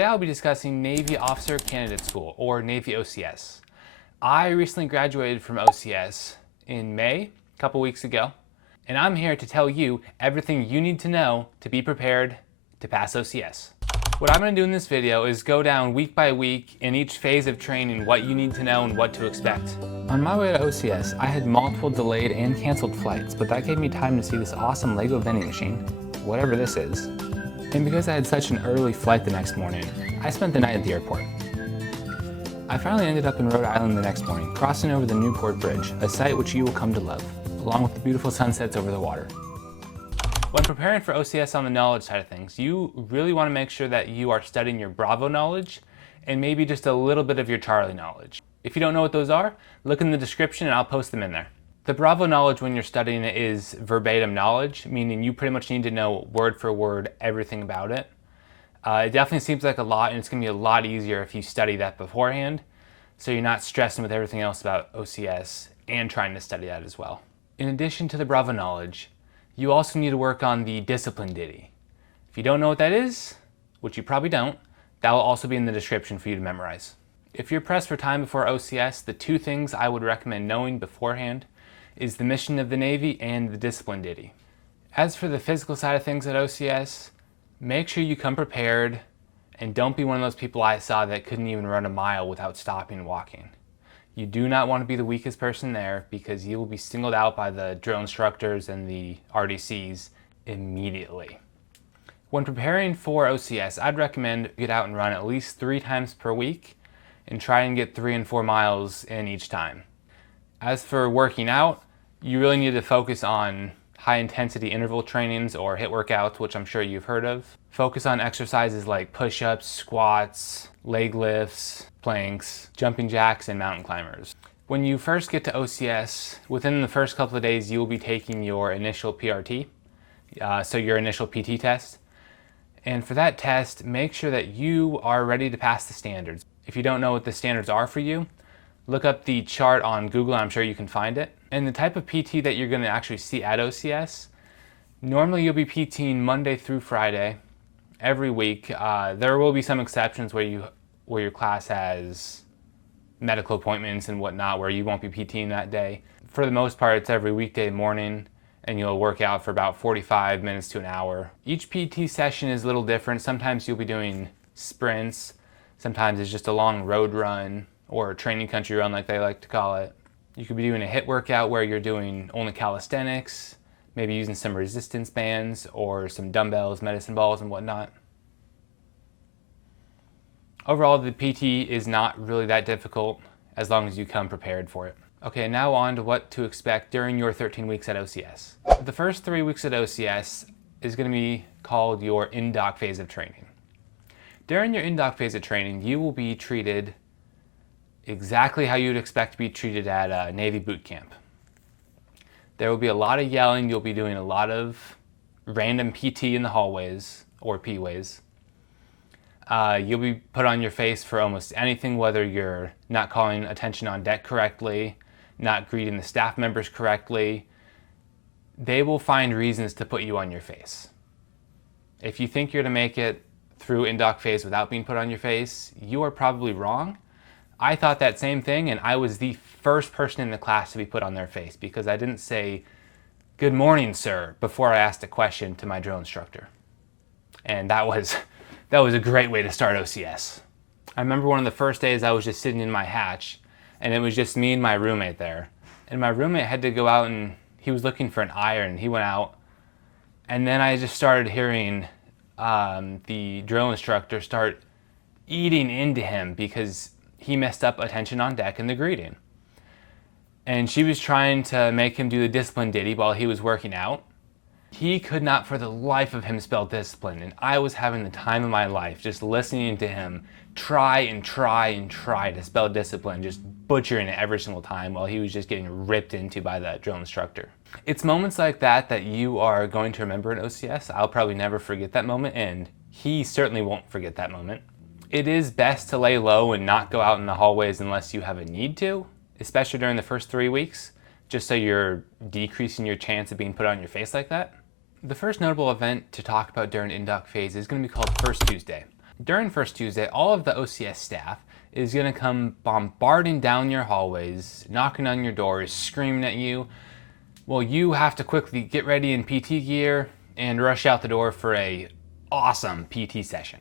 Today I'll be discussing Navy Officer Candidate School, or Navy OCS. I recently graduated from OCS in May, a couple weeks ago, and I'm here to tell you everything you need to know to be prepared to pass OCS. What I'm going to do in this video is go down week by week in each phase of training what you need to know and what to expect. On my way to OCS, I had multiple delayed and canceled flights, but that gave me time to see this awesome Lego vending machine, whatever this is. And because I had such an early flight the next morning, I spent the night at the airport. I finally ended up in Rhode Island the next morning, crossing over the Newport Bridge, a sight which you will come to love, along with the beautiful sunsets over the water. When preparing for OCS on the knowledge side of things, you really want to make sure that you are studying your Bravo knowledge and maybe just a little bit of your Charlie knowledge. If you don't know what those are, look in the description and I'll post them in there. The Bravo knowledge when you're studying it is verbatim knowledge, meaning you pretty much need to know word for word everything about it. It definitely seems like a lot, and it's going to be a lot easier if you study that beforehand, so you're not stressing with everything else about OCS and trying to study that as well. In addition to the Bravo knowledge, you also need to work on the discipline Dity. If you don't know what that is, which you probably don't, that will also be in the description for you to memorize. If you're pressed for time before OCS, the two things I would recommend knowing beforehand is the mission of the Navy and the discipline Dity. As for the physical side of things at OCS, make sure you come prepared and don't be one of those people I saw that couldn't even run a mile without stopping and walking. You do not want to be the weakest person there because you will be singled out by the drill instructors and the RDCs immediately. When preparing for OCS, I'd recommend get out and run at least 3 times per week and try and get 3 and 4 miles in each time. As for working out, you really need to focus on high intensity interval trainings or HIIT workouts, which I'm sure you've heard of. Focus on exercises like push-ups, squats, leg lifts, planks, jumping jacks, and mountain climbers. When you first get to OCS, within the first couple of days, you will be taking your initial PRT, so your initial PT test. And for that test, make sure that you are ready to pass the standards. If you don't know what the standards are for you, look up the chart on Google, I'm sure you can find it. And the type of PT that you're going to actually see at OCS, normally you'll be PTing Monday through Friday every week. There will be some exceptions where your class has medical appointments and whatnot where you won't be PTing that day. For the most part, it's every weekday morning and you'll work out for about 45 minutes to an hour. Each PT session is a little different. Sometimes you'll be doing sprints, sometimes it's just a long road run or a training country run like they like to call it. You could be doing a HIIT workout where you're doing only calisthenics, maybe using some resistance bands or some dumbbells, medicine balls, and whatnot. Overall, the PT is not really that difficult as long as you come prepared for it. Okay, now on to what to expect during your 13 weeks at OCS. The first 3 weeks at OCS is going to be called your Indoc phase of training. During your Indoc phase of training, you will be treated exactly how you'd expect to be treated at a Navy boot camp. There will be a lot of yelling. You'll be doing a lot of random PT in the hallways or P-ways. You'll be put on your face for almost anything, whether you're not calling attention on deck correctly, not greeting the staff members correctly. They will find reasons to put you on your face. If you think you're to make it through Indoc phase without being put on your face, you are probably wrong. I thought that same thing, and I was the first person in the class to be put on their face because I didn't say, "Good morning, sir," before I asked a question to my drill instructor. And that was a great way to start OCS. I remember one of the first days I was just sitting in my hatch, and it was just me and my roommate there. And my roommate had to go out and he was looking for an iron. He went out, and then I just started hearing the drill instructor start eating into him because he messed up attention on deck in the greeting. And she was trying to make him do the discipline Dity while he was working out. He could not for the life of him spell discipline, and I was having the time of my life just listening to him try to spell discipline, just butchering it every single time while he was just getting ripped into by that drill instructor. It's moments like that that you are going to remember in OCS. I'll probably never forget that moment, and he certainly won't forget that moment. It is best to lay low and not go out in the hallways unless you have a need to, especially during the first 3 weeks, just so you're decreasing your chance of being put on your face like that. The first notable event to talk about during Indoc phase is going to be called First Tuesday. During First Tuesday, all of the OCS staff is going to come bombarding down your hallways, knocking on your doors, screaming at you. Well, you have to quickly get ready in PT gear and rush out the door for a awesome PT session.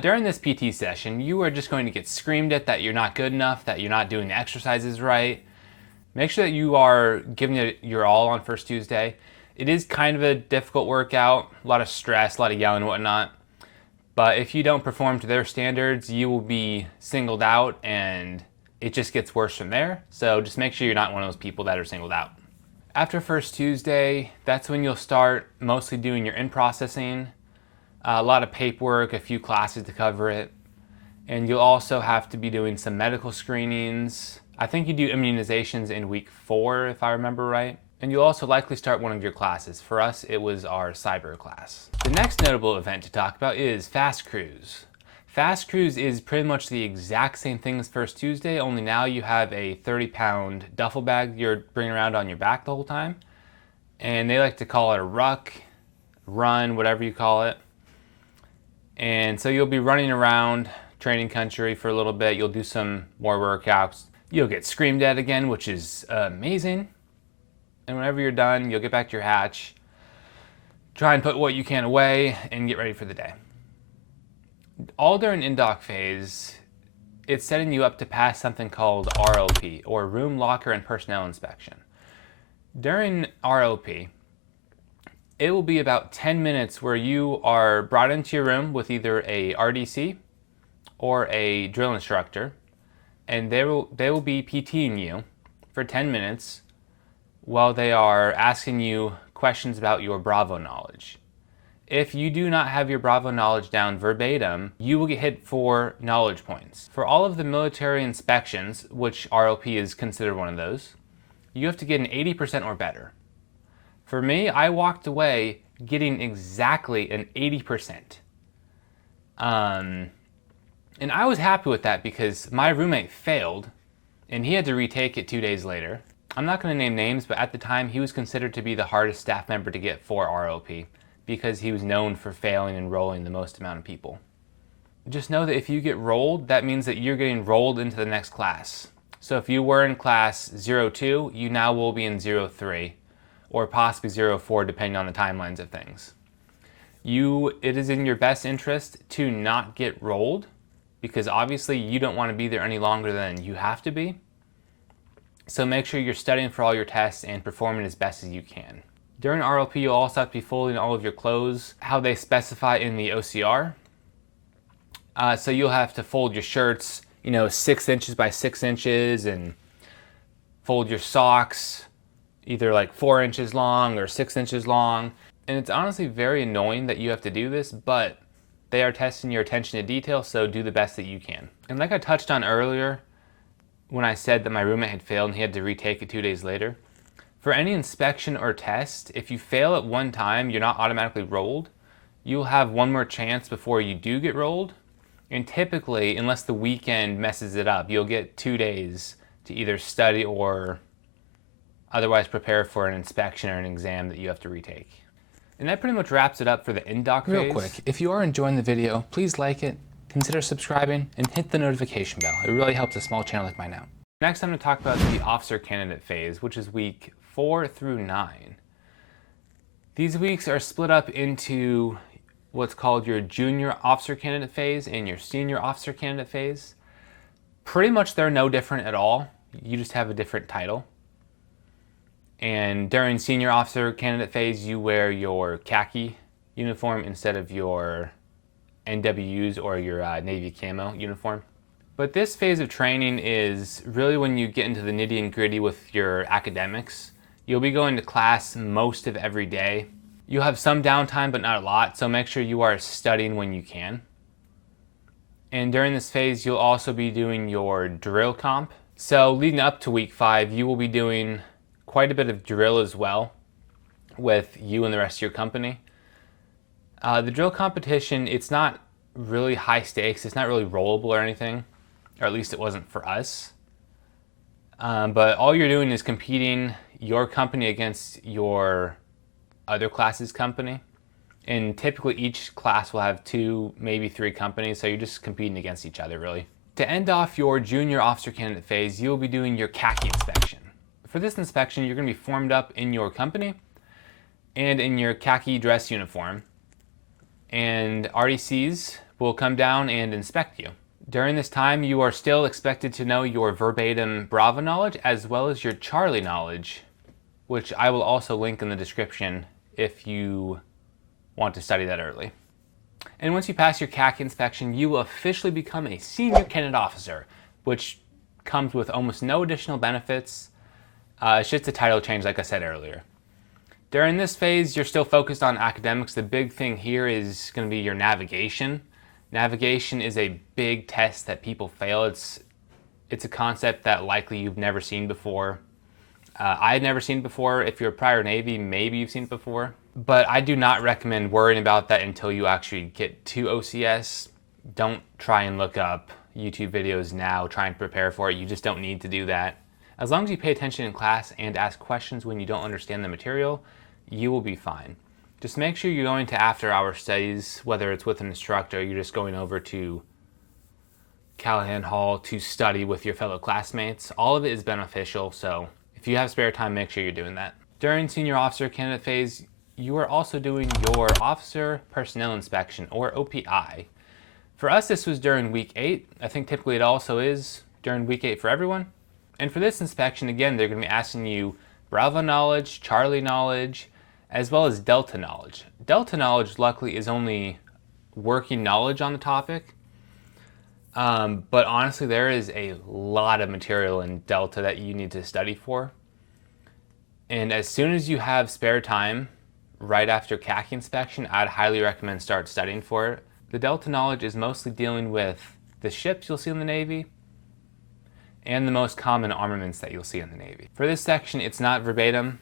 During this PT session, you are just going to get screamed at that you're not good enough, that you're not doing the exercises right. Make sure that you are giving it your all on First Tuesday. It is kind of a difficult workout, a lot of stress, a lot of yelling and whatnot. But if you don't perform to their standards, you will be singled out and it just gets worse from there. So just make sure you're not one of those people that are singled out. After First Tuesday, that's when you'll start mostly doing your in-processing, a lot of paperwork, a few classes to cover it. And you'll also have to be doing some medical screenings. I think you do immunizations in week 4, if I remember right. And you'll also likely start one of your classes. For us, it was our cyber class. The next notable event to talk about is Fast Cruise. Fast Cruise is pretty much the exact same thing as First Tuesday, only now you have a 30-pound duffel bag you're bringing around on your back the whole time. And they like to call it a ruck, run, whatever you call it. And so you'll be running around training country for a little bit. You'll do some more workouts. You'll get screamed at again, which is amazing. And whenever you're done, you'll get back to your hatch, try and put what you can away, and get ready for the day. All during Indoc phase, it's setting you up to pass something called ROP, or Room, Locker, and Personnel Inspection. During ROP, it will be about 10 minutes where you are brought into your room with either a RDC or a drill instructor, and they will be PTing you for 10 minutes while they are asking you questions about your Bravo knowledge. If you do not have your Bravo knowledge down verbatim, you will get hit for knowledge points. For all of the military inspections, which ROP is considered one of those, you have to get an 80% or better. For me, I walked away getting exactly an 80%. And I was happy with that because my roommate failed and he had to retake it 2 days later. I'm not going to name names, but at the time he was considered to be the hardest staff member to get for ROP because he was known for failing and rolling the most amount of people. Just know that if you get rolled, that means that you're getting rolled into the next class. So if you were in class 02, you now will be in 03 or possibly 04 depending on the timelines of things. It is in your best interest to not get rolled because obviously you don't want to be there any longer than you have to be. So make sure you're studying for all your tests and performing as best as you can. During ROP, you'll also have to be folding all of your clothes, how they specify in the OCR. So you'll have to fold your shirts, 6 inches by 6 inches, and fold your socks, either like 4 inches long or 6 inches long. And it's honestly very annoying that you have to do this, but they are testing your attention to detail, so do the best that you can. And like I touched on earlier, when I said that my roommate had failed and he had to retake it 2 days later, for any inspection or test, if you fail at one time, you're not automatically rolled. You'll have one more chance before you do get rolled. And typically, unless the weekend messes it up, you'll get 2 days to either study or otherwise prepare for an inspection or an exam that you have to retake. And that pretty much wraps it up for the Indoc phase. Real quick, if you are enjoying the video, please like it, consider subscribing, and hit the notification bell. It really helps a small channel like mine out. Next, I'm going to talk about the officer candidate phase, which is week 4 through 9. These weeks are split up into what's called your junior officer candidate phase and your senior officer candidate phase. Pretty much they're no different at all. You just have a different title. And during senior officer candidate phase, you wear your khaki uniform instead of your NWUs or your Navy camo uniform. But this phase of training is really when you get into the nitty and gritty with your academics. You'll be going to class most of every day. You'll have some downtime, but not a lot, so make sure you are studying when you can. And during this phase, you'll also be doing your drill comp. So leading up to week 5, you will be doing quite a bit of drill as well with you and the rest of your company. The drill competition, it's not really high stakes. It's not really rollable or anything, or at least it wasn't for us. But all you're doing is competing your company against your other class's company. And typically each class will have 2, maybe 3 companies, so you're just competing against each other really. To end off your junior officer candidate phase, you'll be doing your khaki inspection. For this inspection, you're going to be formed up in your company and in your khaki dress uniform, and RDCs will come down and inspect you. During this time, you are still expected to know your verbatim Bravo knowledge as well as your Charlie knowledge, which I will also link in the description if you want to study that early. And once you pass your khaki inspection, you will officially become a senior candidate officer, which comes with almost no additional benefits. It's just a title change, like I said earlier. During this phase, you're still focused on academics. The big thing here is going to be your navigation. Navigation is a big test that people fail. It's a concept that likely you've never seen before. I had never seen it before. If you're a prior Navy, maybe you've seen it before. But I do not recommend worrying about that until you actually get to OCS. Don't try and look up YouTube videos now, try and prepare for it. You just don't need to do that. As long as you pay attention in class and ask questions when you don't understand the material, you will be fine. Just make sure you're going to after-hour studies, whether it's with an instructor or you're just going over to Callahan Hall to study with your fellow classmates. All of it is beneficial, so if you have spare time, make sure you're doing that. During senior officer candidate phase, you are also doing your officer personnel inspection, or OPI. For us, this was during week 8. I think typically it also is during week 8 for everyone. And for this inspection, again, they're going to be asking you Bravo knowledge, Charlie knowledge, as well as Delta knowledge. Delta knowledge, luckily, is only working knowledge on the topic. But honestly, there is a lot of material in Delta that you need to study for. And as soon as you have spare time, right after khaki inspection, I'd highly recommend start studying for it. The Delta knowledge is mostly dealing with the ships you'll see in the Navy and the most common armaments that you'll see in the Navy. For this section, it's not verbatim.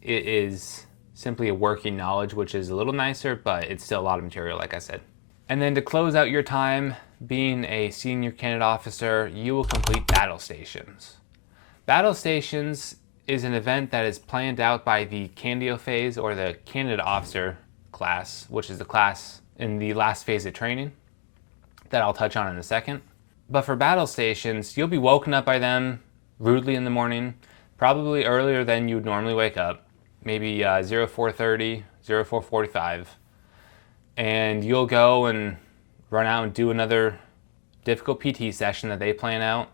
It is simply a working knowledge, which is a little nicer, but it's still a lot of material, like I said. And then to close out your time being a senior candidate officer, you will complete battle stations. Battle stations is an event that is planned out by the Candio phase, or the candidate officer class, which is the class in the last phase of training that I'll touch on in a second. But for battle stations, you'll be woken up by them rudely in the morning, probably earlier than you would normally wake up, maybe 04:30, 04:45, and you'll go and run out and do another difficult PT session that they plan out.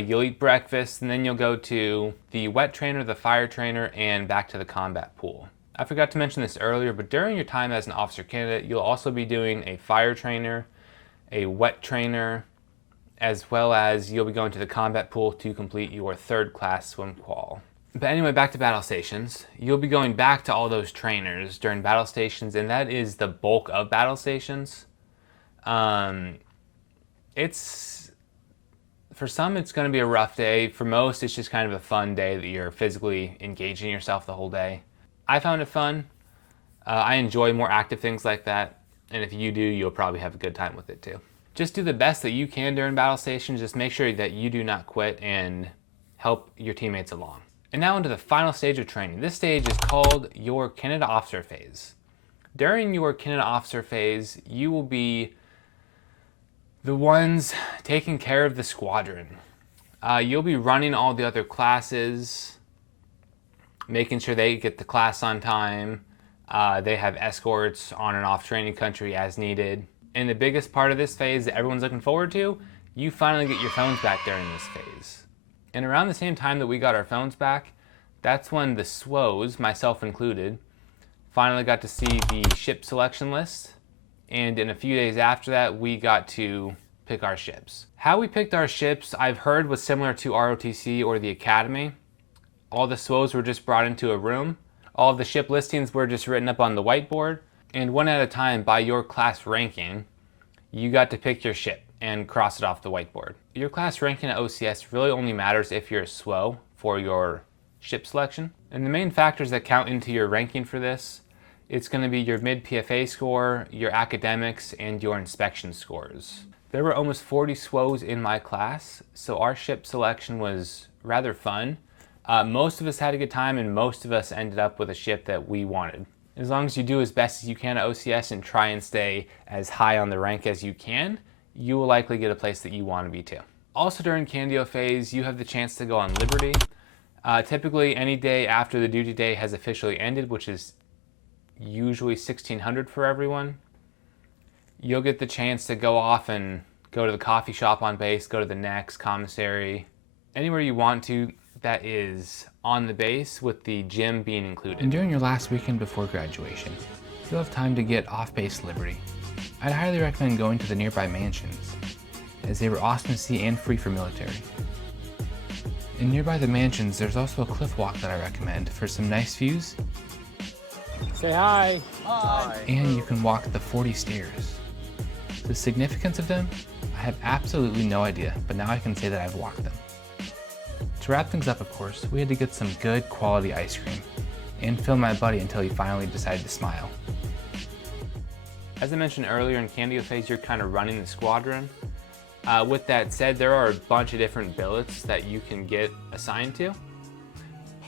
You'll eat breakfast, and then you'll go to the wet trainer, the fire trainer, and back to the combat pool. I forgot to mention this earlier, but during your time as an officer candidate, you'll also be doing a fire trainer, a wet trainer, as well as you'll be going to the combat pool to complete your 3rd class swim qual. But anyway, back to battle stations. You'll be going back to all those trainers during battle stations, and that is the bulk of battle stations. For some, it's going to be a rough day. For most, it's just kind of a fun day that you're physically engaging yourself the whole day. I found it fun. I enjoy more active things like that, and if you do, you'll probably have a good time with it too. Just do the best that you can during battle stations. Just make sure that you do not quit and help your teammates along. And now into the final stage of training. This stage is called your candidate officer phase. During your candidate officer phase, you will be the ones taking care of the squadron. You'll be running all the other classes, making sure they get the class on time. They have escorts on and off training country as needed. And the biggest part of this phase that everyone's looking forward to, you finally get your phones back during this phase. And around the same time that we got our phones back, that's when the SWOs, myself included, finally got to see the ship selection list. And in a few days after that, we got to pick our ships. How we picked our ships, I've heard, was similar to ROTC or the Academy. All the SWOs were just brought into a room. All of the ship listings were just written up on the whiteboard. And one at a time, by your class ranking, you got to pick your ship and cross it off the whiteboard. Your class ranking at OCS really only matters if you're a SWO for your ship selection. And the main factors that count into your ranking for this, it's going to be your mid-PFA score, your academics, and your inspection scores. There were almost 40 SWOs in my class, so our ship selection was rather fun. Most of us had a good time, and most of us ended up with a ship that we wanted. As long as you do as best as you can at OCS and try and stay as high on the rank as you can, you will likely get a place that you want to be too. Also during Candio phase, you have the chance to go on Liberty. Typically any day after the duty day has officially ended, which is usually 1600 for everyone, you'll get the chance to go off and go to the coffee shop on base, go to the next commissary, anywhere you want to that is on the base with the gym being included. And during your last weekend before graduation, you'll have time to get off-base Liberty. I'd highly recommend going to the nearby mansions, as they were awesome to see and free for military. And nearby the mansions, there's also a cliff walk that I recommend for some nice views. Say hi. Hi. And you can walk the 40 stairs. The significance of them, I have absolutely no idea, but now I can say that I've walked them. To wrap things up, of course, we had to get some good quality ice cream and film my buddy until he finally decided to smile. As I mentioned earlier, in Candio phase, you're kind of running the squadron. With that said, there are a bunch of different billets that you can get assigned to,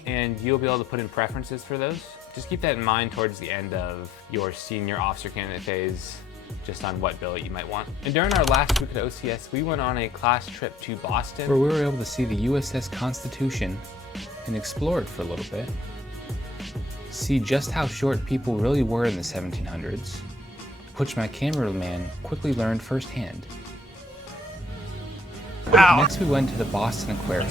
and you'll be able to put in preferences for those. Just keep that in mind towards the end of your senior officer candidate phase, just on what billet you might want. And during our last week at OCS, we went on a class trip to Boston, where we were able to see the USS Constitution and explore it for a little bit, see just how short people really were in the 1700s, which my cameraman quickly learned firsthand. Ow. Next we went to the Boston Aquarium,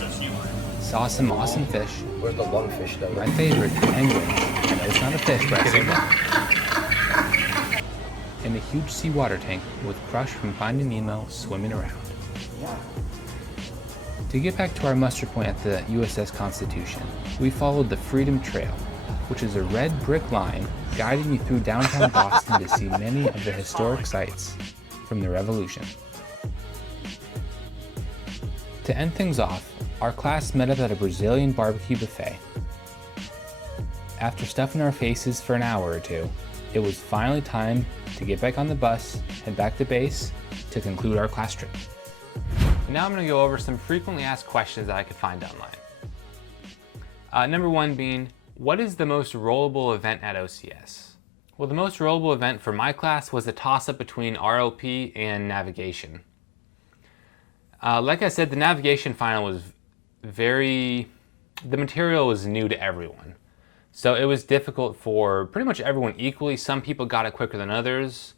saw some awesome fish. Where's the lungfish though? My favorite, penguin. I know it's not a fish, but I said that. And a huge seawater tank with Crush from Finding Nemo swimming around. To get back to our muster point at the USS Constitution, we followed the Freedom Trail, which is a red brick line guiding you through downtown Boston to see many of the historic sites from the Revolution. To end things off, our class met up at a Brazilian barbecue buffet. After stuffing our faces for an hour or two, it was finally time to get back on the bus, head back to base to conclude our class trip. Now I'm going to go over some frequently asked questions that I could find online. Number one being, what is the most rollable event at OCS? Well, the most rollable event for my class was a toss-up between ROP and navigation. Like I said, the navigation final was the material was new to everyone. So it was difficult for pretty much everyone equally. Some people got it quicker than others,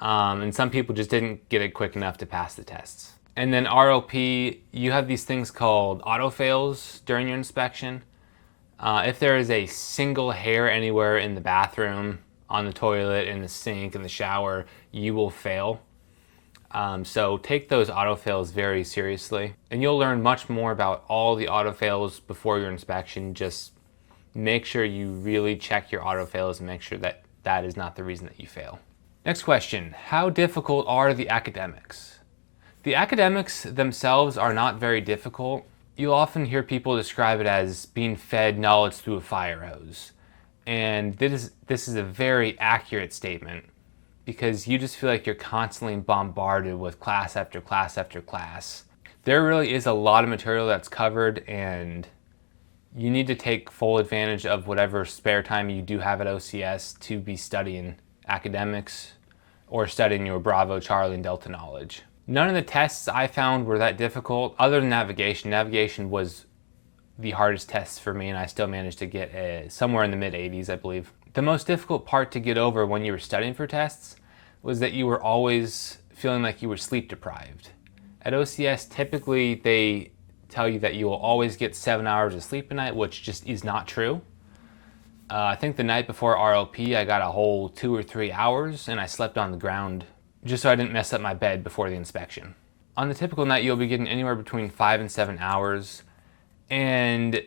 and some people just didn't get it quick enough to pass the tests. And then ROP, you have these things called auto fails during your inspection. If there is a single hair anywhere in the bathroom, on the toilet, in the sink, in the shower, you will fail. So take those auto fails very seriously. And you'll learn much more about all the auto fails before your inspection. Just make sure you really check your auto fails and make sure that that is not the reason that you fail. Next question, how difficult are the academics? The academics themselves are not very difficult. You'll often hear people describe it as being fed knowledge through a fire hose. And this is a very accurate statement, because you just feel like you're constantly bombarded with class after class after class. There really is a lot of material that's covered, and you need to take full advantage of whatever spare time you do have at OCS to be studying academics or studying your Bravo, Charlie, and Delta knowledge. None of the tests I found were that difficult, other than navigation. Navigation was the hardest test for me, and I still managed to get somewhere in the mid-80s, I believe. The most difficult part to get over when you were studying for tests was that you were always feeling like you were sleep deprived. At OCS, typically they tell you that you will always get 7 hours of sleep a night, which just is not true. I think the night before ROP, I got a whole 2 or 3 hours, and I slept on the ground just so I didn't mess up my bed before the inspection. On the typical night, you'll be getting anywhere between 5 and 7 hours, and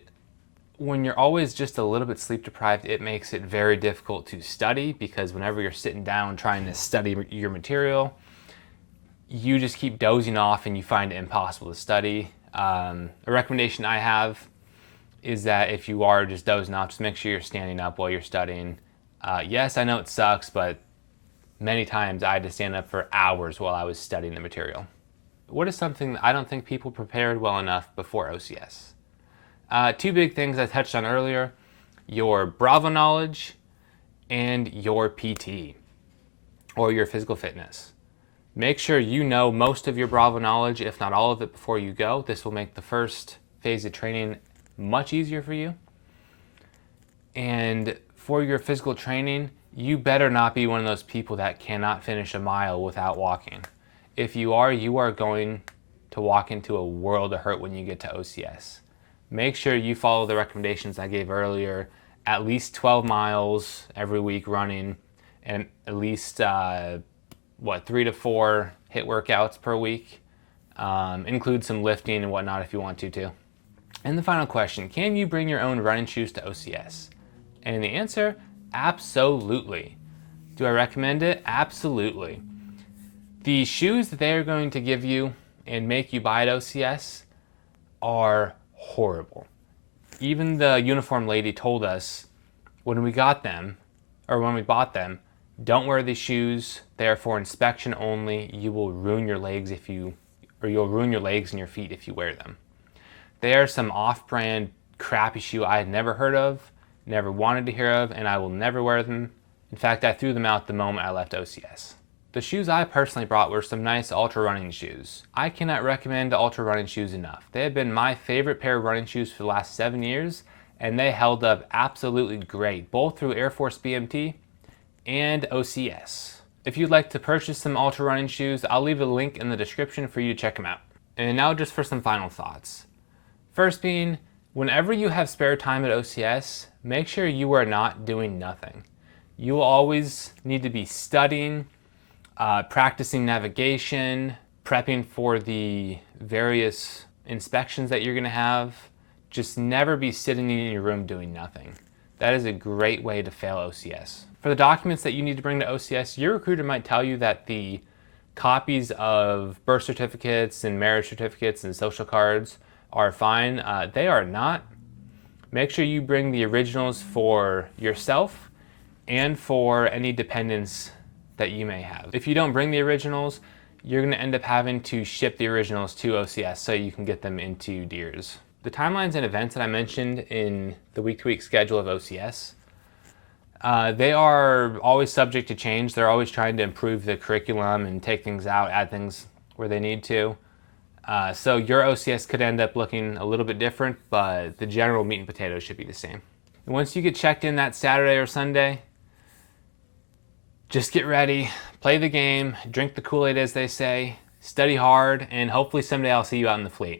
when you're always just a little bit sleep deprived, it makes it very difficult to study, because whenever you're sitting down trying to study your material, you just keep dozing off and you find it impossible to study. A recommendation I have is that if you are just dozing off, just make sure you're standing up while you're studying. Yes, I know it sucks, but many times I had to stand up for hours while I was studying the material. What is something that I don't think people prepared well enough before OCS? Two big things I touched on earlier, your Bravo knowledge and your PT or your physical fitness. Make sure you know most of your Bravo knowledge, if not all of it, before you go. This will make the first phase of training much easier for you. And for your physical training, you better not be one of those people that cannot finish a mile without walking. If you are going to walk into a world of hurt when you get to OCS. Make sure you follow the recommendations I gave earlier, at least 12 miles every week running, and at least 3 to 4 HIIT workouts per week. Include some lifting and whatnot if you want to too. And the final question, can you bring your own running shoes to OCS? And the answer, absolutely. Do I recommend it? Absolutely. The shoes that they are going to give you and make you buy at OCS are horrible. Even the uniform lady told us when we got them, or when we bought them, don't wear these shoes. They are for inspection only. You will ruin your legs you'll ruin your legs and your feet if you wear them. They are some off-brand crappy shoe I had never heard of, never wanted to hear of, and I will never wear them. In fact, I threw them out the moment I left OCS. The shoes I personally brought were some nice ultra running shoes. I cannot recommend ultra running shoes enough. They have been my favorite pair of running shoes for the last 7 years, and they held up absolutely great, both through Air Force BMT and OCS. If you'd like to purchase some ultra running shoes, I'll leave a link in the description for you to check them out. And now just for some final thoughts. First being, whenever you have spare time at OCS, make sure you are not doing nothing. You will always need to be studying, practicing navigation, prepping for the various inspections that you're going to have. Just never be sitting in your room doing nothing. That is a great way to fail OCS. For the documents that you need to bring to OCS, your recruiter might tell you that the copies of birth certificates and marriage certificates and social cards are fine. They are not. Make sure you bring the originals for yourself and for any dependents that you may have. If you don't bring the originals, you're going to end up having to ship the originals to OCS so you can get them into DEERS. The timelines and events that I mentioned in the week-to-week schedule of OCS, they are always subject to change. They're always trying to improve the curriculum and take things out, add things where they need to. So your OCS could end up looking a little bit different, but the general meat and potatoes should be the same. And once you get checked in that Saturday or Sunday, just get ready, play the game, drink the Kool-Aid as they say, study hard, and hopefully someday I'll see you out in the fleet.